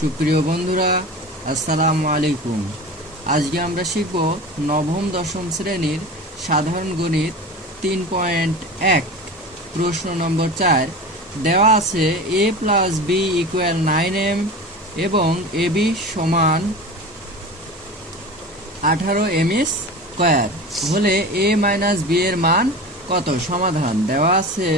সুপ্রিয় বন্ধুরা, আসসালামু আলাইকুম। আজকে আমরা শিখব নবম দশম শ্রেণীর সাধারণ গণিত 3.1 প্রশ্ন নম্বর 4। দেওয়া আছে a plus B equal 9m এবং ab সমান 18m স্কয়ার হলে a মাইনাস b এর মান কত? সমাধান দেওয়া আছে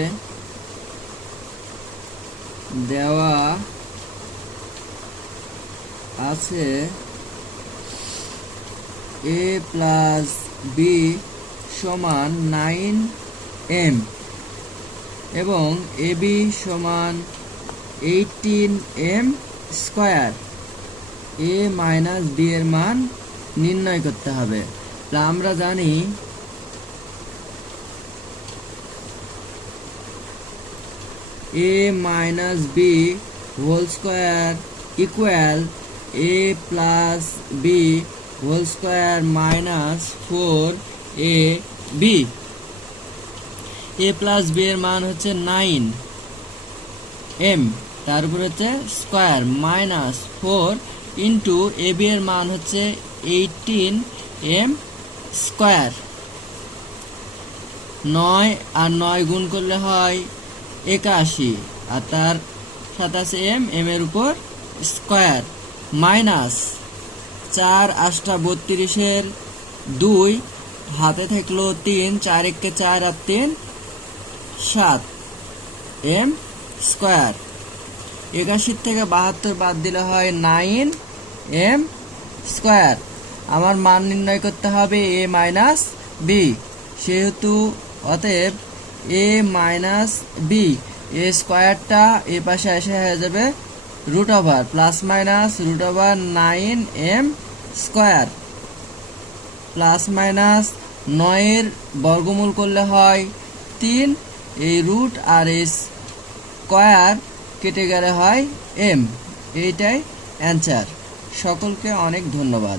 a প্লাস বি সমান 9m এবং ab সমান 18m square. a minus b এর মান নির্ণয় করতে হবে। আমরা জানি a minus b whole square equal a plus b whole square minus 4ab। a plus b এর মান হচ্ছে 9m, তারপর হচ্ছে স্কয়ার মাইনাস 4 ইন্টু ab এর মান হচ্ছে 18m স্কয়ার। 9 আর 9 গুণ করলে হয় 81, আর তার সাথে আছে m এর উপর স্কয়ার মাইনাস 4 8 32 2 হাতে থাকলো 3, 4 1 4 আর 3 7 m স্কয়ার। 81 থেকে 72 বাদ দিলে হয় 9m স্কয়ার। আমার মান নির্ণয় করতে হবে a মাইনাস b, সেহেতু অতএব a মাইনাস b এ স্কয়ারটা এ পাশে এসে হয়ে যাবে root over plus minus root over 9m square plus minus 9 এর বর্গমূল করলে হয় 3, এই রুট আর এই স্কয়ার কেটে গেলে হয় m। এইটাই অ্যান্সার। সকলকে অনেক ধন্যবাদ।